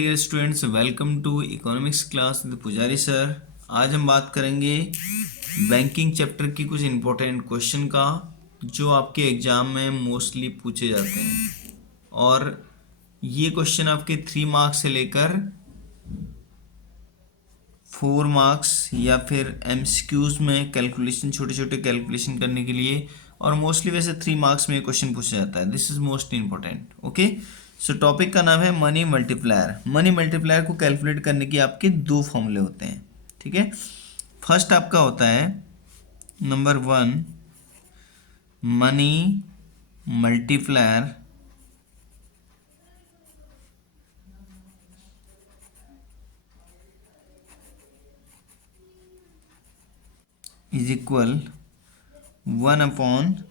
Dear students, welcome to economics class with Pujari sir. आज हम बात करेंगे बैंकिंग चैप्टर की कुछ इंपॉर्टेंट क्वेश्चन का जो आपके एग्जाम में मोस्टली पूछे जाते हैं। और ये क्वेश्चन आपके 3 मार्क्स से लेकर 4 मार्क्स या फिर एमसीक्यूज में कैलकुलेशन, छोटे छोटे कैलकुलेशन करने के लिए, और मोस्टली वैसे 3 मार्क्स में ये क्वेश्चन पूछा जाता है। This is most important. Okay, so topic का नाम है मनी मल्टीप्लायर। मनी मल्टीप्लायर को कैलकुलेट करने के आपके 2 फॉर्मूले होते हैं। ठीक है, फर्स्ट आपका होता है number 1, money multiplier is equal 1/LRR।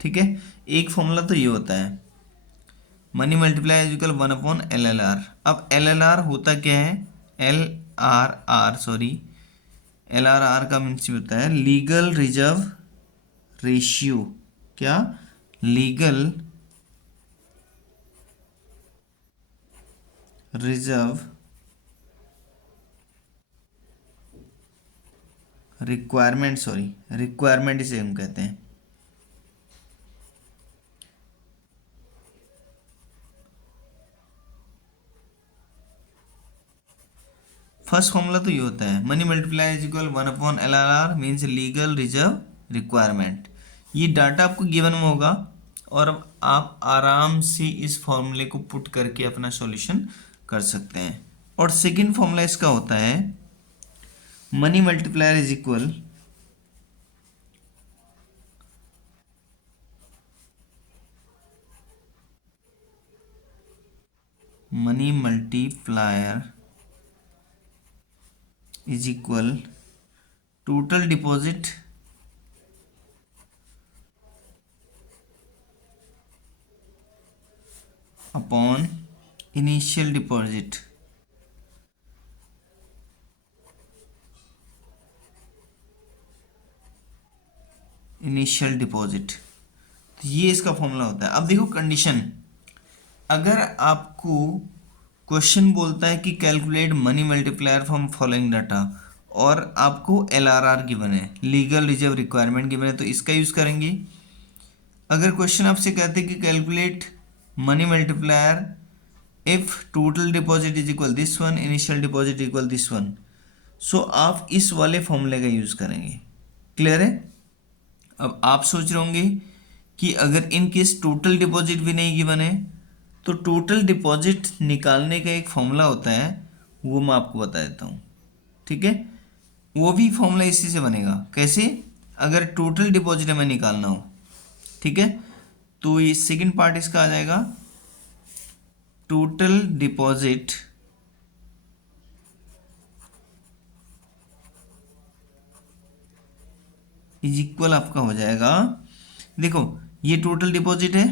ठीक है, एक फॉर्मूला तो ये होता है money multiply is equal 1/LLR। अब LLR होता क्या है? LRR का मीन्स होता है लीगल रिजर्व रेशियो। क्या? लीगल रिजर्व रिक्वायरमेंट इसे हम कहते हैं। फर्स्ट फॉर्मूला तो ये होता है money multiply is equal 1/LRR means legal reserve requirement. ये डाटा आपको गिवन में होगा और आप आराम से इस फॉर्मूले को पुट करके अपना सॉल्यूशन कर सकते हैं। और सेकंड फॉर्मूला इसका होता है money multiplier is equal money multiplier is equal total deposit upon initial deposit. तो ये इसका फॉर्मूला होता है। अब देखो कंडीशन, अगर आपको क्वेश्चन बोलता है कि calculate money multiplier from following data और आपको LRR गिवन है, लीगल रिजर्व रिक्वायरमेंट गिवन है, तो इसका यूज़ करेंगे। अगर क्वेश्चन आपसे कहते हैं कि calculate money multiplier if total deposit is equal this one, initial deposit equal this one, so आप इस वाले फॉर्मूले का यूज़ करेंगे। क्लियर है? अब आप सोच रहे होंगे कि अगर इन केस टोटल डिपॉजिट भी नहीं गिवन है तो टोटल डिपॉजिट निकालने का एक फॉर्मूला होता है, वो मैं आपको बता देता हूँ। ठीक है, वो भी फॉर्मूला इसी से बनेगा। कैसे? अगर टोटल डिपॉजिट हमें निकालना हो, ठीक है, तो ये सेकंड पार्ट इसका आ जाएगा टोटल डिपॉजिट इज इक्वल आपका हो जाएगा, देखो ये टोटल डिपॉजिट है,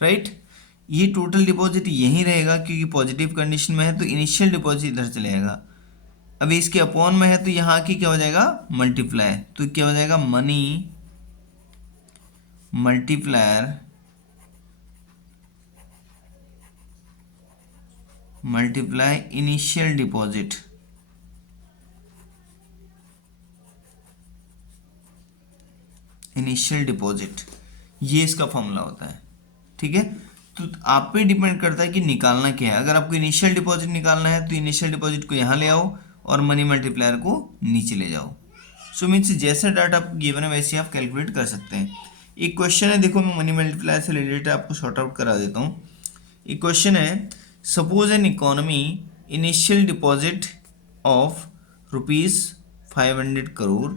राइट? ये टोटल डिपॉजिट यहीं रहेगा क्योंकि पॉजिटिव कंडीशन में है, तो इनिशियल डिपॉजिट इधर चले जाएगा। अभी इसके अपॉन में है तो यहाँ की क्या हो जाएगा? मल्टीप्लाई। तो क्या हो जाएगा? Money multiplier multiply initial deposit. ये इसका फॉर्मूला होता है। ठीक है, तो आप पे डिपेंड करता है कि निकालना क्या है। अगर आपको इनिशियल डिपॉजिट निकालना है तो इनिशियल डिपॉजिट को यहाँ ले आओ और मनी मल्टीप्लायर को नीचे ले जाओ। सो मीन्स जैसा डाटा आपको गिवन है वैसे आप कैलकुलेट कर सकते हैं। एक क्वेश्चन है, देखो मैं मनी मल्टीप्लायर से रिलेटेड आपको शॉर्ट आउट करा देता हूँ। एक क्वेश्चन है, suppose an economy initial deposit of ₹500 crore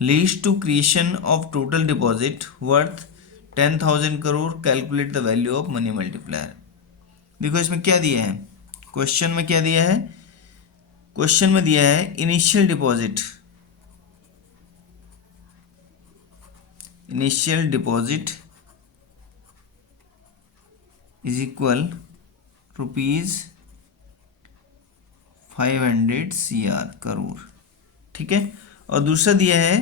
leads to creation of total deposit worth 10,000 crore, calculate the value of money multiplier. देखो इसमें क्या दिया है, क्वेश्चन में क्या दिया है? क्वेश्चन में दिया है initial deposit is equal ₹500 crore. ठीक है, और दूसरा दिया है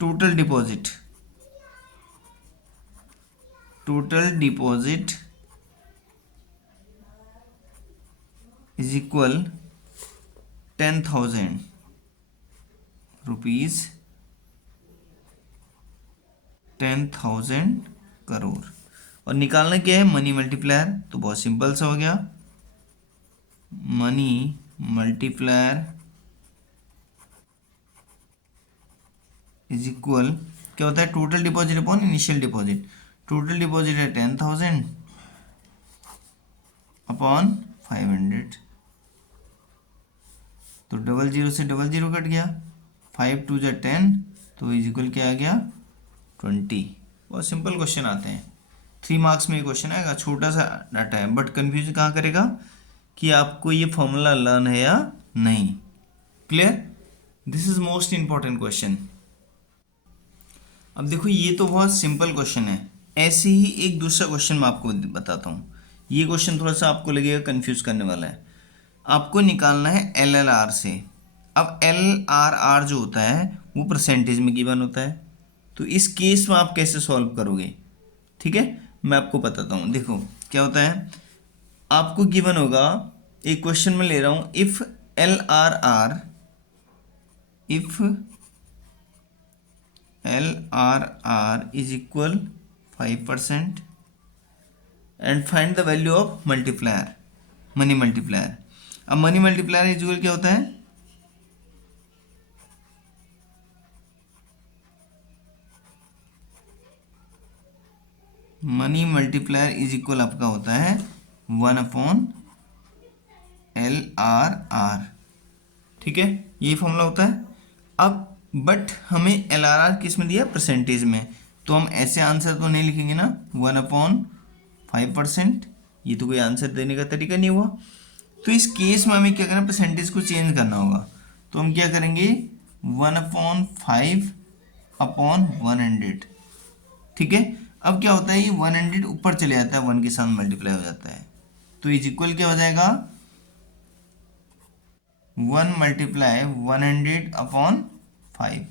total deposit total deposit is equal 10,000 rupees, 10,000 crore. और निकालना क्या है, मनी मल्टीप्लायर। तो बहुत सिंपल सा हो गया, मनी मल्टीप्लायर इज इक्वल क्या होता है, total deposit upon initial deposit. Total deposit है 10,000 अपॉन 500, तो 00 से 00 कट गया, 5 2 जा 10, तो इज इक्वल क्या आ गया 20। बहुत सिंपल क्वेश्चन आते हैं, 3 मार्क्स में ये क्वेश्चन आएगा। छोटा सा डाटा है बट कंफ्यूज कहाँ करेगा कि आपको ये फॉर्मूला लर्न है या नहीं। Clear, this is most important question. अब देखो ये तो बहुत सिंपल क्वेश्चन है, ऐसे ही एक दूसरा क्वेश्चन मैं आपको बताता हूँ। ये क्वेश्चन थोड़ा सा आपको लगेगा कंफ्यूज करने वाला है। आपको निकालना है LLR से। अब LRR जो होता है वो परसेंटेज में गिवन होता है, तो इस केस में आप कैसे सॉल्व करोगे, ठीक है मैं आपको बताता हूँ। देखो क्या होता है, आपको गिवन होगा, एक क्वेश्चन में ले रहा हूँ, if LRR is equal 5% and find the value of multiplier, money multiplier. अब मनी मल्टीप्लायर इज इक्वल क्या होता है, मनी मल्टीप्लायर इज इक्वल आपका होता है 1/LRR, ठीक है ये फॉर्मूला होता है। अब बट हमें LRR किस में दिया, परसेंटेज में, तो हम ऐसे आंसर तो नहीं लिखेंगे ना 1/5%, ये तो कोई आंसर देने का तरीका नहीं हुआ। तो इस केस में हमें क्या करना, परसेंटेज को चेंज करना होगा। तो हम क्या करेंगे 1/5/100, ठीक है। अब क्या होता है, ये 100 ऊपर चले जाता है, 1 के साथ मल्टीप्लाई हो जाता है, तो इज इक्वल क्या हो जाएगा 1 मल्टीप्लाई 100/5,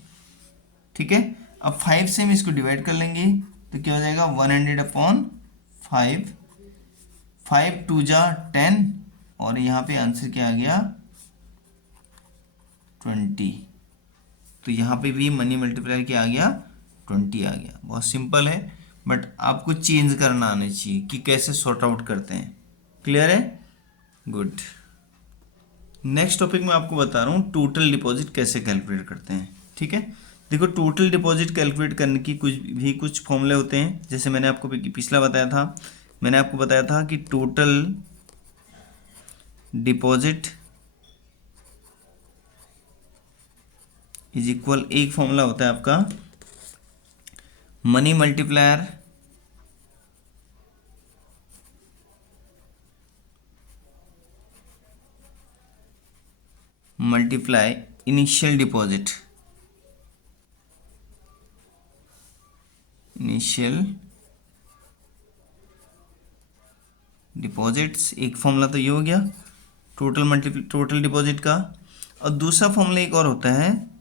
ठीक है। अब 5 से हम इसको डिवाइड कर लेंगे, तो क्या हो जाएगा 100/5, 5 2 जा 10, और यहाँ पे आंसर क्या आ गया 20। तो यहाँ पे भी मनी मल्टीप्लायर क्या आ गया 20 आ गया। बहुत सिंपल है बट आपको चेंज करना आना चाहिए कि कैसे सॉर्ट आउट करते हैं। क्लियर है, गुड। नेक्स्ट टॉपिक में आपको बता रहा हूँ टोटल डिपॉजिट कैसे कैलकुलेट करते हैं, ठीक है। देखो टोटल डिपॉजिट कैलकुलेट करने की कुछ फॉर्मूले होते हैं, जैसे मैंने आपको पिछला बताया था, मैंने आपको बताया था कि टोटल डिपॉजिट इज इक्वल, एक फॉर्मूला होता है आपका money multiplier multiply initial deposit, initial deposits. एक फॉर्मूला तो ये हो गया टोटल डिपॉजिट का। और दूसरा फॉर्मूला एक और होता है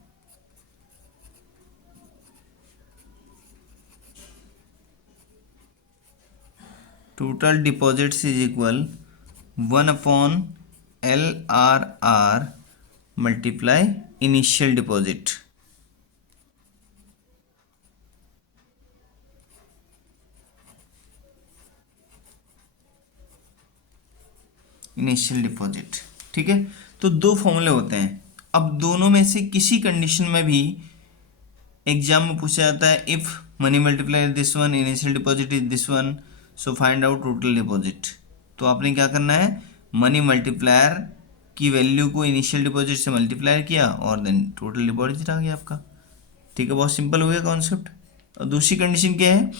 total deposits is equal 1/LRR multiply initial deposit. Initial deposit, ठीक है। तो 2 फॉर्मूले होते हैं। अब दोनों में से किसी कंडीशन में भी एग्जाम में पूछा जाता है, if money multiplier this one, initial deposit is this one, so find out total deposit. तो आपने क्या करना है, मनी मल्टीप्लायर की वैल्यू को इनिशियल डिपॉजिट से मल्टीप्लायर किया और देन टोटल डिपॉजिट आ गया आपका, ठीक है। बहुत सिंपल हो गया कॉन्सेप्ट। और दूसरी कंडीशन क्या है,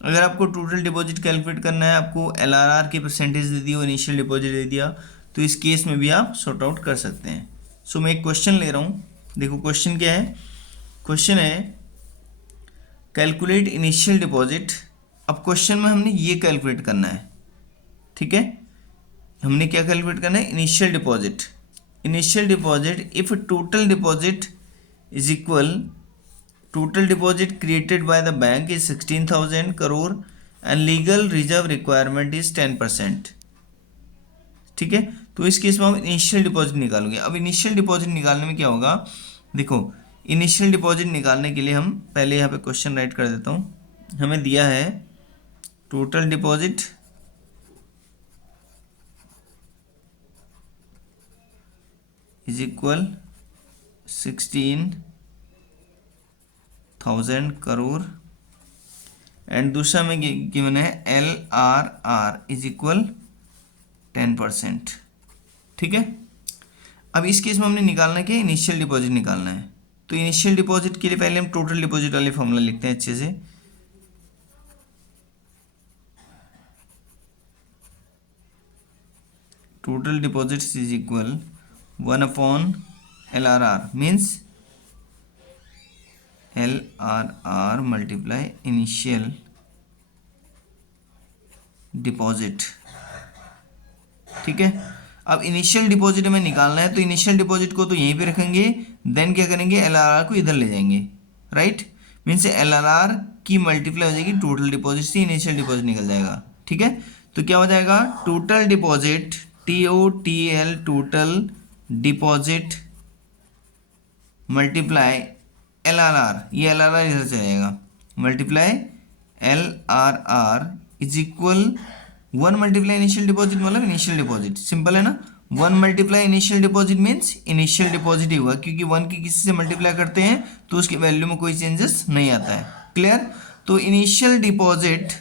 अगर आपको टोटल डिपॉजिट कैलकुलेट करना है, आपको LRR की परसेंटेज दे दी और इनिशियल डिपॉजिट दे दिया, तो इस केस में भी आप सॉर्ट आउट कर सकते हैं। सो मैं एक क्वेश्चन ले रहा हूँ, देखो क्वेश्चन क्या है, क्वेश्चन है कैलकुलेट इनिशियल डिपॉजिट। अब क्वेश्चन में हमने ये कैलकुलेट करना है, ठीक है। हमने क्या कैलकुलेट करना है, initial deposit. Initial deposit if total deposit is equal, total deposit created by the bank is 16,000 crore and legal reserve requirement is 10%। ठीक है, तो इस केस में हम इनिशियल डिपॉजिट निकालोगे। अब इनिशियल डिपॉजिट निकालने में क्या होगा, देखो इनिशियल डिपॉजिट निकालने के लिए हम पहले यहाँ पे क्वेश्चन राइट कर देता हूँ। हमें दिया है total deposit is equal 16,000 crore and दूसरा में गिवन है LRR इज इक्वल 10%। ठीक है, अब इस केस में हमने निकालना है कि इनिशियल डिपॉजिट निकालना है। तो इनिशियल डिपॉजिट के लिए पहले हम टोटल डिपॉजिट वाले फॉर्मूला लिखते हैं अच्छे से। Total deposits is equal 1/LRR means LRR multiply initial deposit. ठीक है, अब इनिशियल डिपॉजिट हमें निकालना है, तो इनिशियल डिपॉजिट को तो यहीं पे रखेंगे, देन क्या करेंगे LRR को इधर ले जाएंगे, राइट। मीन्स LRR की मल्टीप्लाई हो जाएगी टोटल डिपॉजिट से, इनिशियल डिपॉजिट निकल जाएगा। ठीक है, तो क्या हो जाएगा total deposit TOTL total deposit multiply LRR, ये LRR इधर से जाएगा, multiply LRR is equal 1 multiply initial deposit मतलब इनिशियल डिपॉजिट, सिंपल है ना। 1 multiply initial deposit means initial deposit ही हुआ, क्योंकि 1 की किसी से मल्टीप्लाई करते हैं तो उसकी वैल्यू में कोई चेंजेस नहीं आता है। क्लियर, तो इनिशियल डिपॉजिट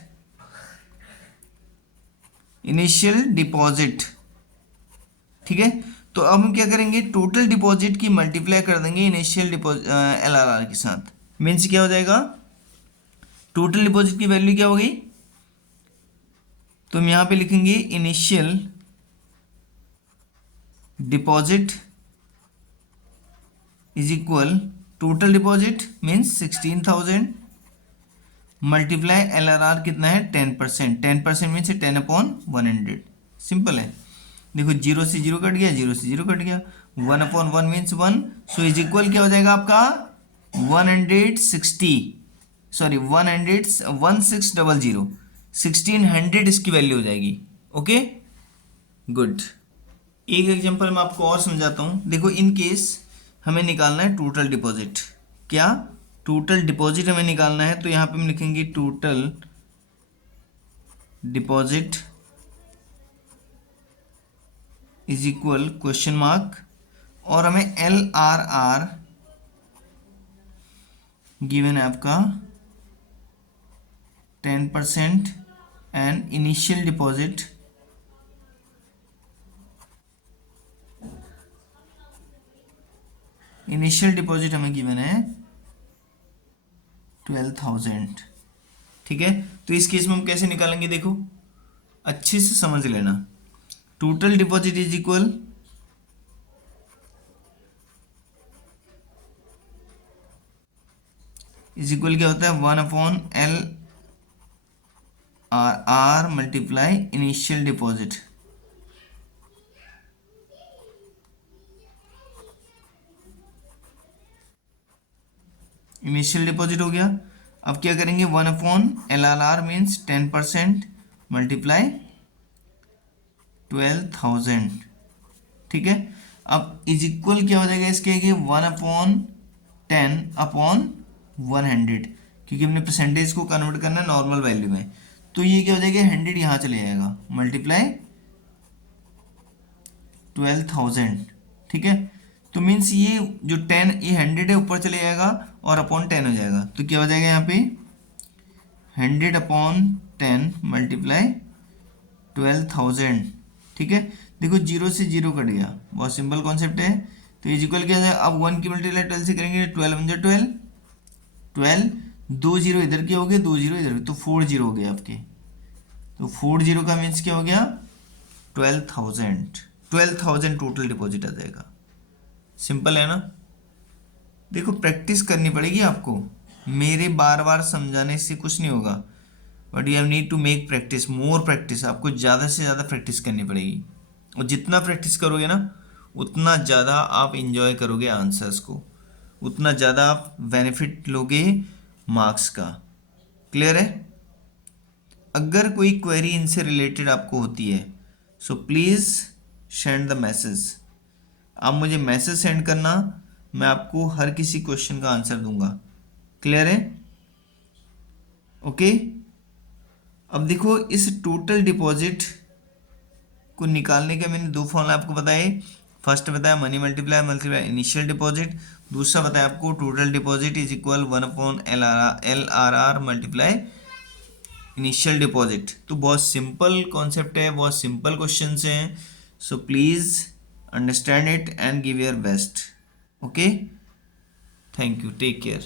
ठीक है, तो अब हम क्या करेंगे टोटल डिपॉजिट की मल्टीप्लाई कर देंगे इनिशियल डिपॉजिट LRR के साथ। मीन्स क्या हो जाएगा टोटल डिपॉजिट की वैल्यू क्या हो गई, तो हम यहाँ पे लिखेंगे initial deposit is equal total deposit means 16,000 multiply LRR कितना है 10%, 10% मीन्स 10/100। सिंपल है, देखो 0 से 0 कट गया, 0 से 0 कट गया, 1/1 मीन्स 1, सो इज इक्वल क्या हो जाएगा आपका 1600 1600 इसकी वैल्यू हो जाएगी। ओके गुड, एक एग्जांपल मैं आपको और समझाता हूँ। देखो इन केस हमें निकालना है टोटल डिपॉजिट, क्या टोटल डिपॉजिट हमें निकालना है, तो यहाँ पे हम लिखेंगे total deposit is equal question mark और हमें LRR गिवन है आपका 10% एंड इनिशियल डिपॉजिट हमें गिवन है 12,000। ठीक है, तो इस केस में हम कैसे निकालेंगे, देखो अच्छे से समझ लेना। टोटल डिपॉजिट इज इक्वल क्या होता है 1/LRR multiply initial deposit. Initial deposit हो गया, अब क्या करेंगे 1/LRR मीन्स 10% मल्टीप्लाई 12,000। ठीक है, अब इज इक्वल क्या हो जाएगा इसके 1/10/100, क्योंकि हमने परसेंटेज को कन्वर्ट करना है नॉर्मल वैल्यू में, तो ये क्या हो जाएगा 100 यहाँ चले जाएगा मल्टीप्लाई 12,000। ठीक है, तो मीन्स ये जो 10 ये 100 है ऊपर चले जाएगा और अपॉन 10 हो जाएगा, तो क्या हो जाएगा यहाँ पे 100/10 मल्टीप्लाई 12,000। ठीक है, देखो 0 से 0 कट गया, बहुत सिंपल कॉन्सेप्ट है, तो इज इक्वल क्या है, अब 1 की मल्टीप्लाई 12 से करेंगे 12 2 0 इधर के हो गए, 2 0 इधर, तो 4 0 हो गया आपके, तो 4 0 का मीन्स क्या हो गया 12,000 टोटल डिपॉजिट आ जाएगा। सिंपल है ना, देखो प्रैक्टिस करनी पड़ेगी आपको, मेरे बार बार समझाने से कुछ नहीं होगा, but you have need to make practice, more practice, आपको ज़्यादा से ज़्यादा प्रैक्टिस करनी पड़ेगी, और जितना प्रैक्टिस करोगे ना उतना ज़्यादा आप इंजॉय करोगे आंसर्स को, उतना ज़्यादा आप बेनिफिट लोगे मार्क्स का। क्लियर है, अगर कोई क्वेरी इनसे रिलेटेड आपको होती है so please send the message. आप मुझे मैसेज सेंड करना, मैं आपको हर किसी क्वेश्चन का आंसर दूंगा। क्लियर है? ओके। अब देखो इस टोटल डिपॉजिट को निकालने के मैंने दो फॉर्मूला आपको बताए। फर्स्ट बताया money multiply multiply initial deposit, दूसरा बताया आपको total deposit is equal 1/LRR multiply initial deposit. तो बहुत सिंपल कॉन्सेप्ट है, बहुत सिंपल क्वेश्चन हैं। So please understand it and give your best. Okay, thank you, take care.